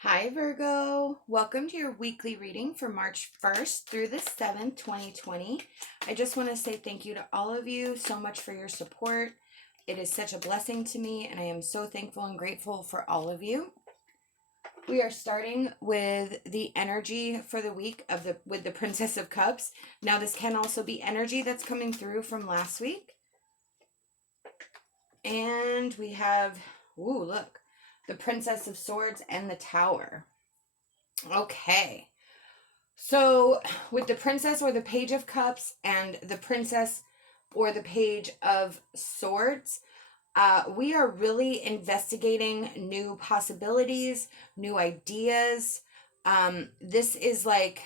Hi Virgo, welcome to your weekly reading for March 1st through the 7th, 2020. I just want to say thank you to all of you so much for your support. It is such a blessing to me and I am so thankful and grateful for all of you. We are starting with the energy for the week with the Princess of Cups. Now this can also be energy that's coming through from last week. And we have, ooh, look, the Princess of Swords and the Tower. Okay. So with the Princess or the Page of Cups and the Princess or the Page of Swords, we are really investigating new possibilities, new ideas. This is like,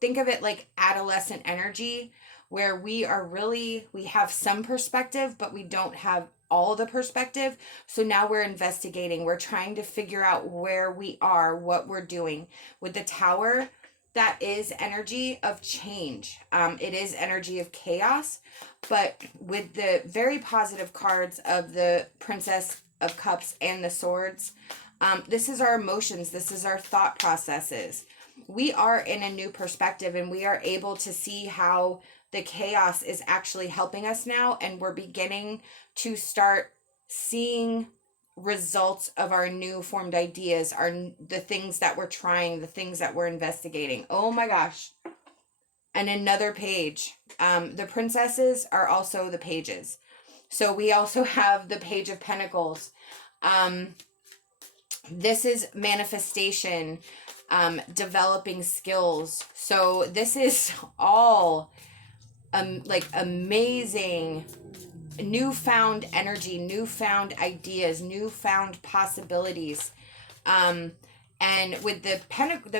think of it like adolescent energy, where we have some perspective, but we don't have all the perspective. So now we're investigating. We're trying to figure out where we are, what we're doing. With the Tower, that is energy of change. It is energy of chaos. But with the very positive cards of the Princess of Cups and the Swords, this is our emotions. This is our thought processes. We are in a new perspective and we are able to see how the chaos is actually helping us now, and we're beginning to start seeing results of our new formed ideas, the things that we're trying, the things that we're investigating. Oh my gosh. And another page. The princesses are also the pages. So we also have the Page of Pentacles. This is manifestation, developing skills. So this is all like amazing newfound energy, newfound ideas, newfound possibilities. And with the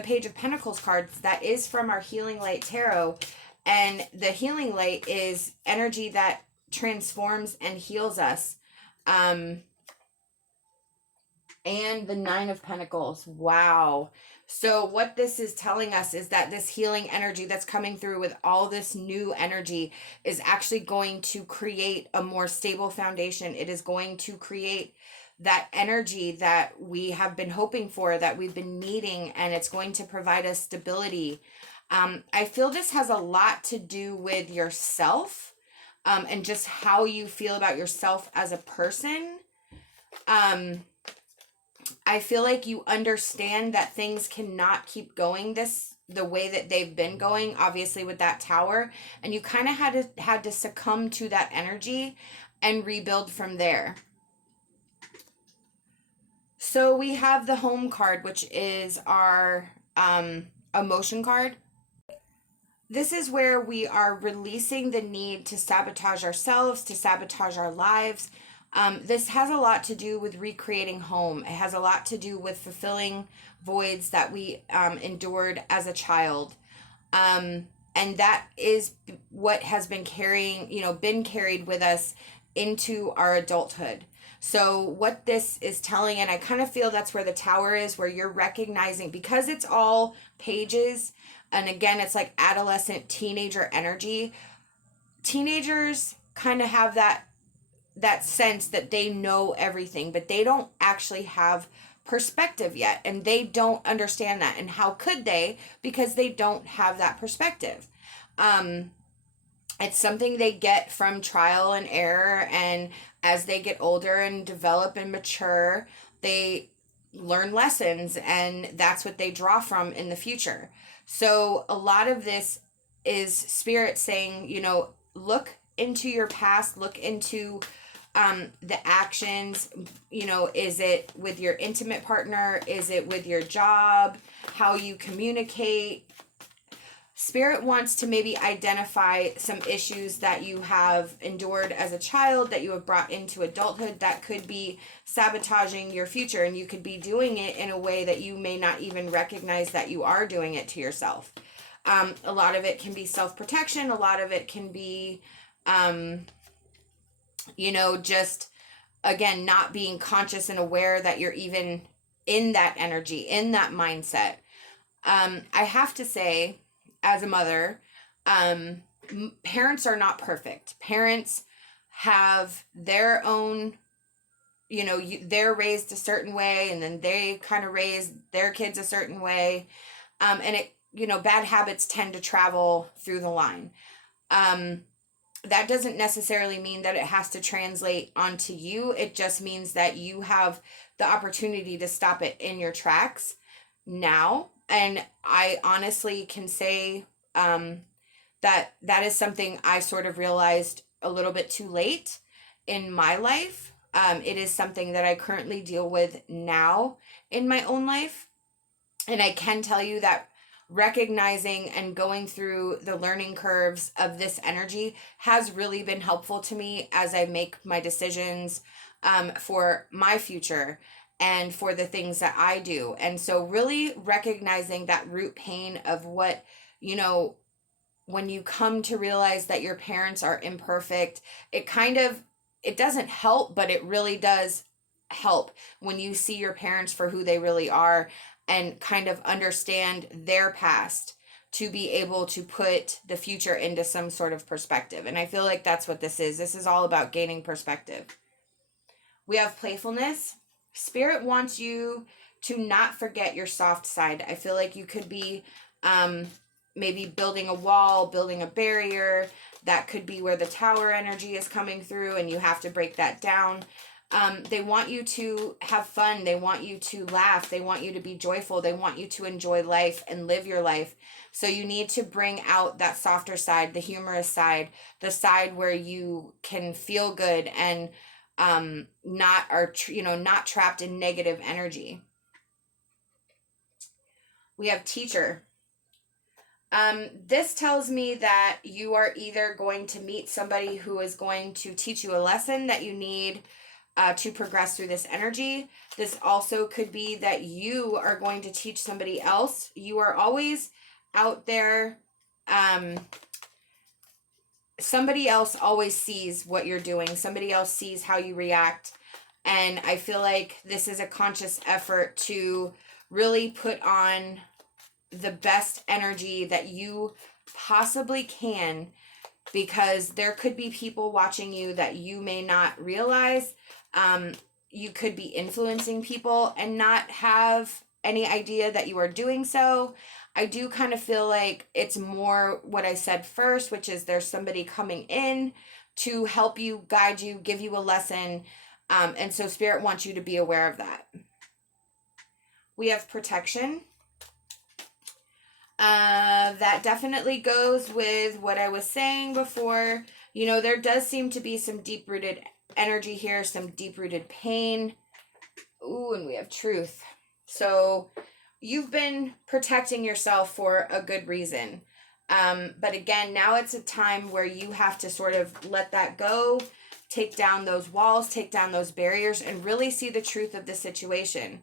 Page of Pentacles cards, that is from our Healing Light Tarot. And the Healing Light is energy that transforms and heals us. And the Nine of Pentacles. Wow. So what this is telling us is that this healing energy that's coming through with all this new energy is actually going to create a more stable foundation. It is going to create that energy that we have been hoping for, that we've been needing, and it's going to provide us stability. I feel this has a lot to do with yourself, and just how you feel about yourself as a person. I feel like you understand that things cannot keep going the way that they've been going, obviously with that Tower, and you kind of had to succumb to that energy and rebuild from there. So we have the Home card, which is our emotion card. This is where we are releasing the need to sabotage ourselves, to sabotage our lives. This has a lot to do with recreating home. It has a lot to do with fulfilling voids that we endured as a child. And that is what has been carried with us into our adulthood. So what this is telling, and I kind of feel that's where the Tower is, where you're recognizing, because it's all pages, and again, it's like adolescent teenager energy. Teenagers kind of have that sense that they know everything, but they don't actually have perspective yet, and they don't understand that. And how could they? Because they don't have that perspective. It's something they get from trial and error, and as they get older and develop and mature, they learn lessons, and that's what they draw from in the future. So a lot of this is Spirit saying, look into your past, look into the actions. Is it with your intimate partner? Is it with your job? How you communicate? Spirit wants to maybe identify some issues that you have endured as a child, that you have brought into adulthood, that could be sabotaging your future, and you could be doing it in a way that you may not even recognize that you are doing it to yourself. A lot of it can be self-protection. A lot of it can be just, again, not being conscious and aware that you're even in that energy, in that mindset. I have to say, as a mother, parents are not perfect. Parents have their own you know, they're raised a certain way, and then they kind of raise their kids a certain way. And it, you know, bad habits tend to travel through the line. That doesn't necessarily mean that it has to translate onto you. It just means that you have the opportunity to stop it in your tracks now. And I honestly can say that that is something I sort of realized a little bit too late in my life. It is something that I currently deal with now in my own life. And I can tell you that recognizing and going through the learning curves of this energy has really been helpful to me as I make my decisions for my future and for the things that I do. And so really recognizing that root pain of what, you know, when you come to realize that your parents are imperfect, it doesn't help, but it really does help when you see your parents for who they really are and kind of understand their past to be able to put the future into some sort of perspective. And I feel like that's what this is. This is all about gaining perspective. We have playfulness. Spirit wants you to not forget your soft side. I feel like you could be maybe building a wall, building a barrier. That could be where the tower energy is coming through, and you have to break that down. They want you to have fun. They want you to laugh. They want you to be joyful. They want you to enjoy life and live your life. So you need to bring out that softer side, the humorous side, the side where you can feel good and not trapped in negative energy. We have teacher. This tells me that you are either going to meet somebody who is going to teach you a lesson that you need to progress through this energy. This also could be that you are going to teach somebody else. You are always out there. Somebody else always sees what you're doing. Somebody else sees how you react. And I feel like this is a conscious effort to really put on the best energy that you possibly can, because there could be people watching you that you may not realize. You could be influencing people and not have any idea that you are doing so. I do kind of feel like it's more what I said first, which is there's somebody coming in to help you, guide you, give you a lesson. And so Spirit wants you to be aware of that. We have protection. That definitely goes with what I was saying before. You know, there does seem to be some deep-rooted energy here, some deep-rooted pain. Ooh, and we have truth. So you've been protecting yourself for a good reason. But again, now it's a time where you have to sort of let that go, take down those walls, take down those barriers, and really see the truth of the situation.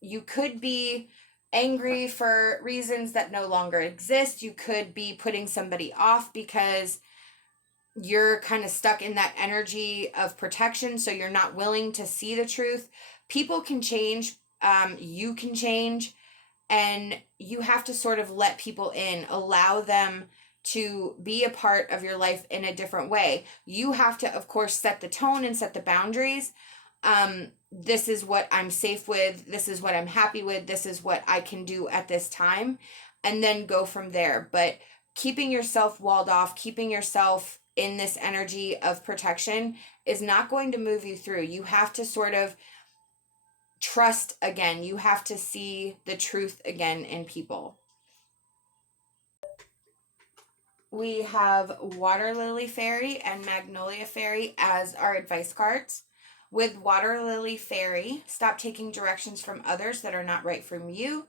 You could be angry for reasons that no longer exist. You could be putting somebody off because you're kind of stuck in that energy of protection, so you're not willing to see the truth. People can change. You can change, and you have to sort of let people in, allow them to be a part of your life in a different way. You have to, of course, set the tone and set the boundaries. This is what I'm safe with. This is what I'm happy with. This is what I can do at this time, and then go from there. But keeping yourself walled off, keeping yourself in this energy of protection is not going to move you through. You have to sort of trust again. You have to see the truth again in people. We have Water Lily Fairy and Magnolia Fairy as our advice cards. With Water Lily Fairy, stop taking directions from others that are not right for you.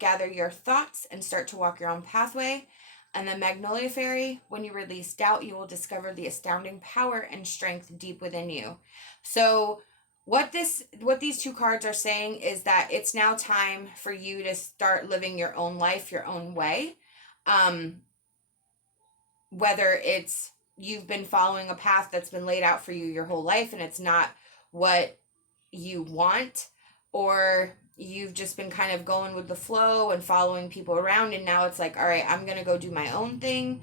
Gather your thoughts and start to walk your own pathway. And then Magnolia Fairy, when you release doubt, you will discover the astounding power and strength deep within you. So what these two cards are saying is that it's now time for you to start living your own life, your own way. Whether it's you've been following a path that's been laid out for you your whole life and it's not what you want, or you've just been kind of going with the flow and following people around, and now it's like, all right, I'm going to go do my own thing.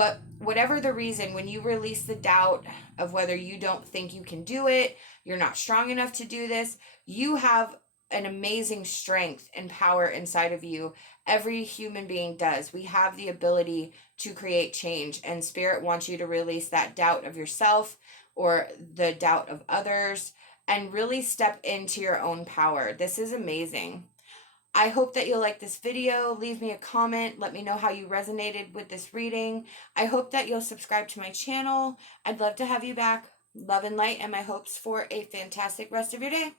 But whatever the reason, when you release the doubt of whether you don't think you can do it, you're not strong enough to do this, you have an amazing strength and power inside of you. Every human being does. We have the ability to create change, and Spirit wants you to release that doubt of yourself or the doubt of others and really step into your own power. This is amazing. I hope that you'll like this video. Leave me a comment. Let me know how you resonated with this reading. I hope that you'll subscribe to my channel. I'd love to have you back. Love and light and my hopes for a fantastic rest of your day.